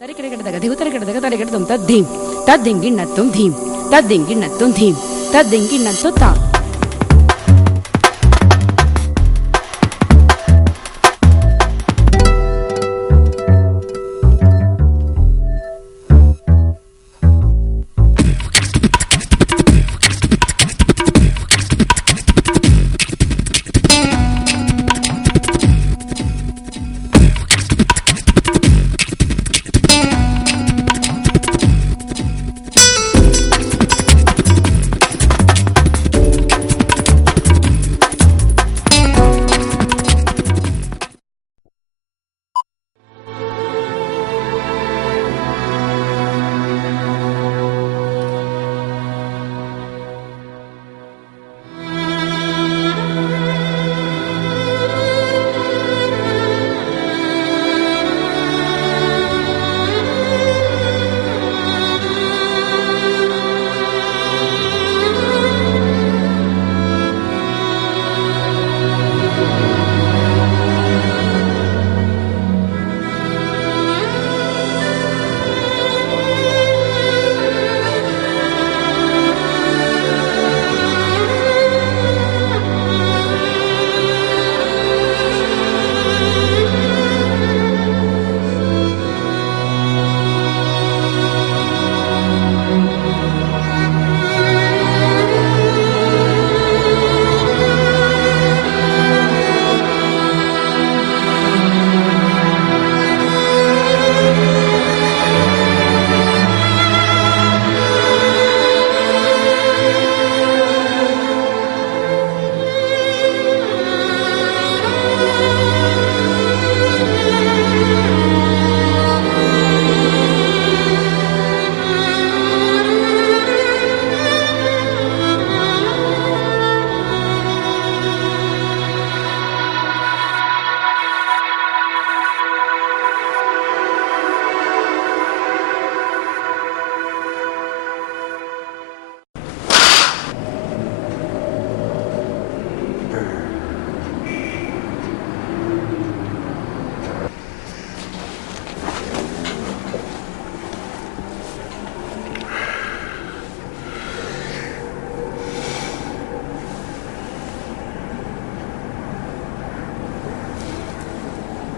తరికిడగడదగదిగు తరికిడదగ తరికిడదుం తద్దీం తద్దింగిన్నత్తుం ధీం తద్దింగిన్నత్తుం ధీం తద్దింగిన్నత్తు తా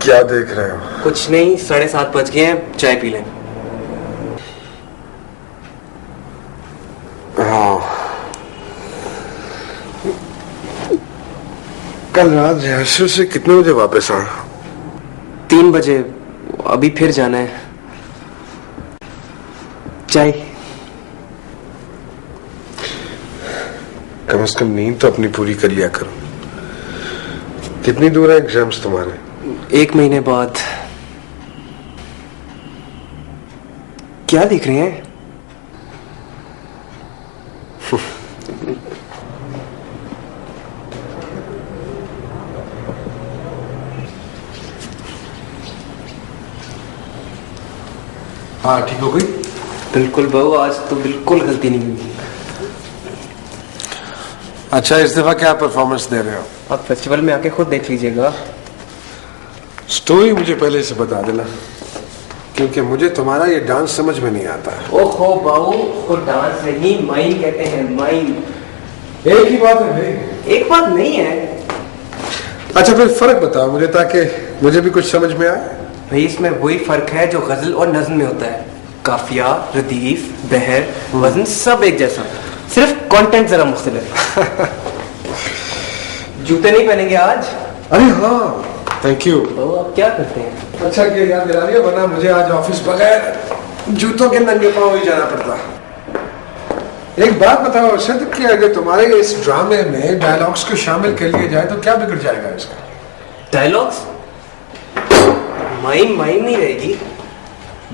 क्या देख रहे हो? कुछ नहीं, 7:30 बज गए हैं, चाय पी लें। हाँ, कल रात रिहर्सल से कितने बजे वापस आए? 3 बजे। अभी फिर जाना है। चाय। कम से कम नींद तो अपनी पूरी कर लिया करो। कितनी दूर है एग्जाम्स तुम्हारे? 1 महीने बाद। क्या देख रहे हैं? हाँ, ठीक हो गई? बिल्कुल बहू, आज तो बिल्कुल गलती नहीं हुई। अच्छा, इस दफा क्या परफॉर्मेंस दे रहे हो? आप फेस्टिवल में आके खुद देख लीजिएगा। स्टोरी मुझे पहले से बता देना, क्योंकि मुझे तुम्हारा ये डांस समझ में नहीं आता है। ओहो बाबू, उसको डांस नहीं माइन कहते हैं, माइन। एक ही बात है भाई। एक बात नहीं है। अच्छा, फिर फर्क बताओ मुझे, ताकि मुझे भी कुछ समझ में आए। भाई, इसमें वही फर्क है जो गजल और नज्म में होता है। काफिया, रदीफ, बहर, वजन सब एक जैसा, सिर्फ कंटेंट जरा मुख्तलिफ। जूते नहीं पहनेंगे आज? अरे हाँ, थैंक यू। तो आप क्या करते हैं? अच्छा किया याद दिला दिया, वरना मुझे आज ऑफिस बगैर जूतों के नंगे पांव ही जाना पड़ता। एक बात बताओ अर्शद, कि अगर तुम्हारे इस ड्रामे में डायलॉग्स को शामिल कर लिया जाए तो क्या बिगड़ जाएगा इसका? डायलॉग्स? माइन माइन नहीं रहेगी।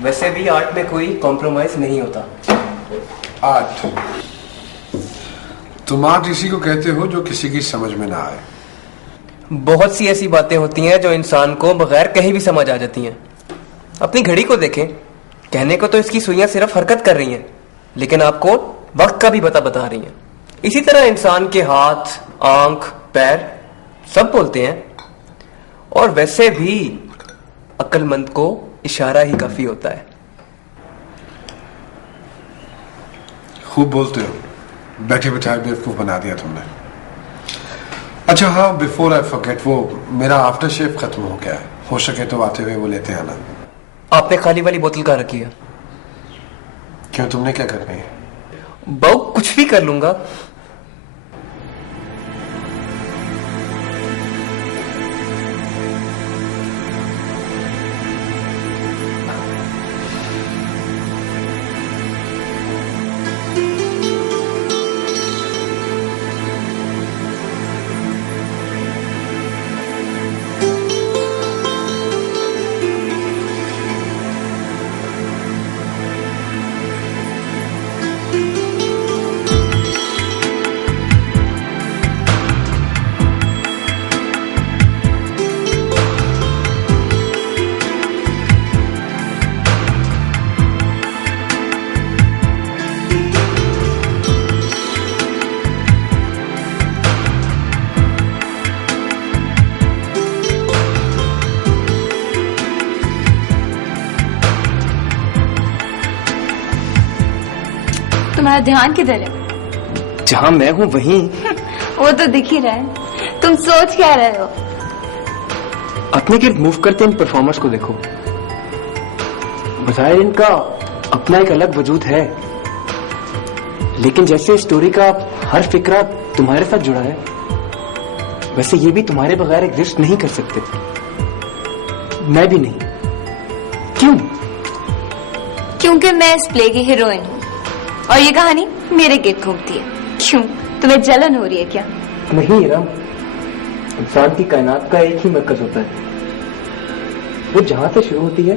वैसे भी आर्ट में कोई कॉम्प्रोमाइज नहीं होता। आर्ट? तुम आर्ट इसी को कहते हो जो किसी की समझ में ना आए। बहुत सी ऐसी बातें होती हैं जो इंसान को बगैर कहीं भी समझ आ जाती हैं। अपनी घड़ी को देखें, कहने को तो इसकी सुइयां सिर्फ हरकत कर रही हैं, लेकिन आपको वक्त का भी पता बता रही हैं। इसी तरह इंसान के हाथ, आंख, पैर सब बोलते हैं। और वैसे भी अक्लमंद को इशारा ही काफी होता है। खूब बोलते हो, बैठे बिठाए बेवकूफ बना दिया तुमने। अच्छा हाँ, बिफोर आई फॉरगेट, वो मेरा आफ्टर शेव खत्म हो गया है, हो सके तो आते हुए वो लेते आना। आपने खाली वाली बोतल कहाँ रखी है? क्यों, तुमने क्या करनी है? बहू कुछ भी कर लूंगा। तुम्हारा ध्यान किधर है? जहां मैं हूं वहीं। वो तो दिख ही रहा है। तुम सोच क्या रहे हो? अपने गिर्द मूव करते इन परफॉर्मर्स को देखो। बजाय इनका अपना एक अलग वजूद है, लेकिन जैसे स्टोरी का हर फिक्रा तुम्हारे साथ जुड़ा है, वैसे ये भी तुम्हारे बगैर एग्जिस्ट नहीं कर सकते। मैं भी नहीं। क्यों? क्योंकि मैं इस प्ले की हीरोइन हूँ और ये कहानी मेरे गिर्द घूमती है। क्यों, तुम्हें जलन हो रही है क्या? नहीं इरम, इंसान की कायनात का एक ही मरकज होता है, वो जहां से शुरू होती है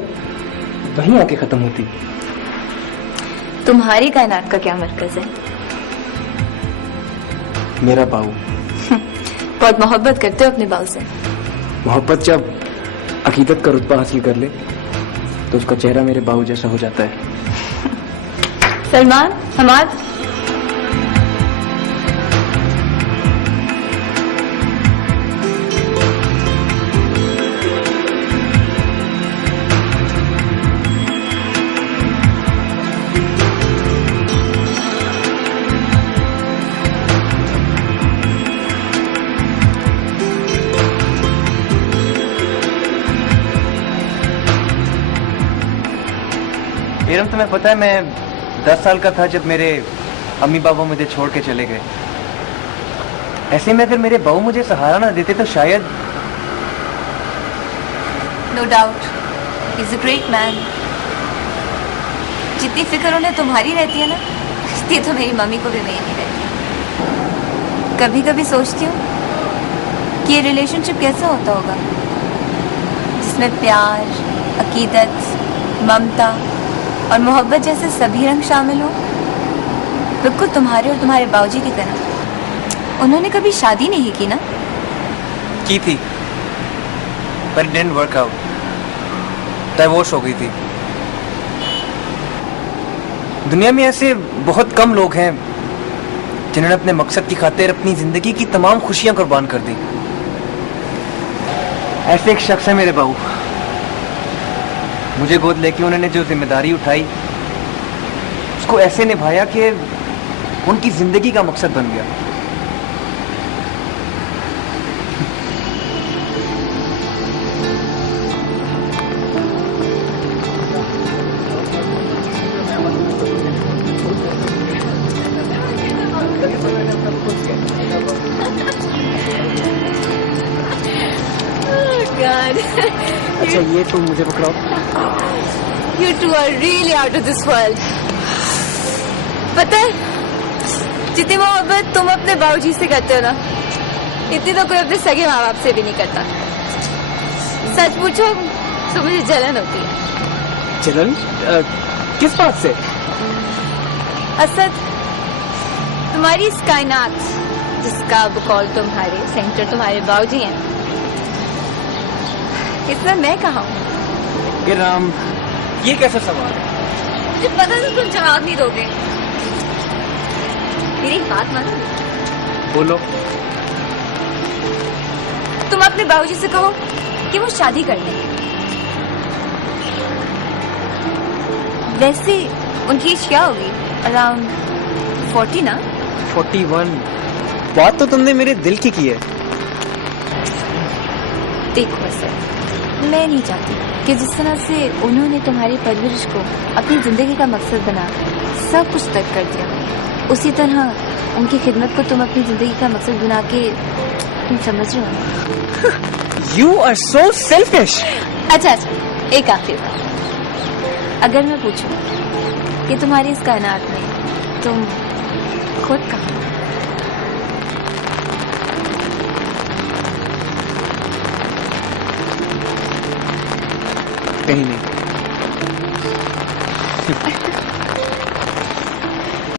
वहीं आके खत्म होती है। तुम्हारी कायनात का क्या मरकज है? मेरा बाऊ। बहुत मोहब्बत करते हो अपने बाऊ से। मोहब्बत जब अकीदत का रुतबा हासिल कर ले तो उसका चेहरा मेरे बाऊ जैसा हो जाता है। सलमान, हमाद, इरम, तुम्हें पता है मैं 10 साल का था जब मेरे अम्मी बाबा मुझे छोड़ के चले गए। ऐसे में अगर मेरे बाबू मुझे सहारा ना देते तो शायद। No doubt is a great man. जितनी फिक्र उन्हें तुम्हारी रहती है ना, इतनी तो मेरी मम्मी को भी मेरी रहती। कभी कभी सोचती हूँ कि ये रिलेशनशिप कैसा होता होगा, जिसमें प्यार, अकीदत, ममता और मोहब्बत जैसे सभी रंग शामिल हो, बिल्कुल तुम्हारे और तुम्हारे बाबूजी की तरह। उन्होंने कभी शादी नहीं की ना? की थी, पर डिडंट वर्क आउट, डाइवोर्स हो गई थी। दुनिया में ऐसे बहुत कम लोग हैं जिन्होंने अपने मकसद की खातिर अपनी जिंदगी की तमाम खुशियां कुर्बान कर दी। ऐसे एक शख्स है मेरे बाबू। मुझे गोद लेके उन्होंने जो जिम्मेदारी उठाई उसको ऐसे निभाया कि उनकी जिंदगी का मकसद बन गया। अच्छा ये तुम मुझे पकड़ाओ। You two are really out of this world. पता है, जितनी मोहब्बत तुम अपने बाबूजी से करते हो ना, इतनी तो कोई अपने सगे माँ बाप से भी नहीं करता। सच पूछो तो मुझे जलन होती है। जलन? किस बात से? असद, तुम्हारी इस कायनात जिसका बकौल तुम्हारे सेंटर तुम्हारे बाबूजी हैं, इसमें मैं कहाँ हूँ? राम, ये कैसा सवाल है? मुझे पता था तुम जवाब नहीं दोगे। मेरी बात मानो। बोलो। तुम अपने बाबूजी से कहो कि वो शादी कर लें। वैसे उनकी एज क्या होगी? अराउंड 40 ना? 41। बात तो तुमने मेरे दिल की है। देखो सर, मैं नहीं चाहती कि जिस तरह से उन्होंने तुम्हारी परवरिश को अपनी जिंदगी का मकसद बना सब कुछ तर्क कर दिया, उसी तरह उनकी खिदमत को तुम अपनी जिंदगी का मकसद बना के, तुम समझ रहे हो? You are so selfish. अच्छा, एक आखिरी बात, अगर मैं पूछूं कि तुम्हारी इस कायनात में तुम खुद कहाँ? कहीं नहीं।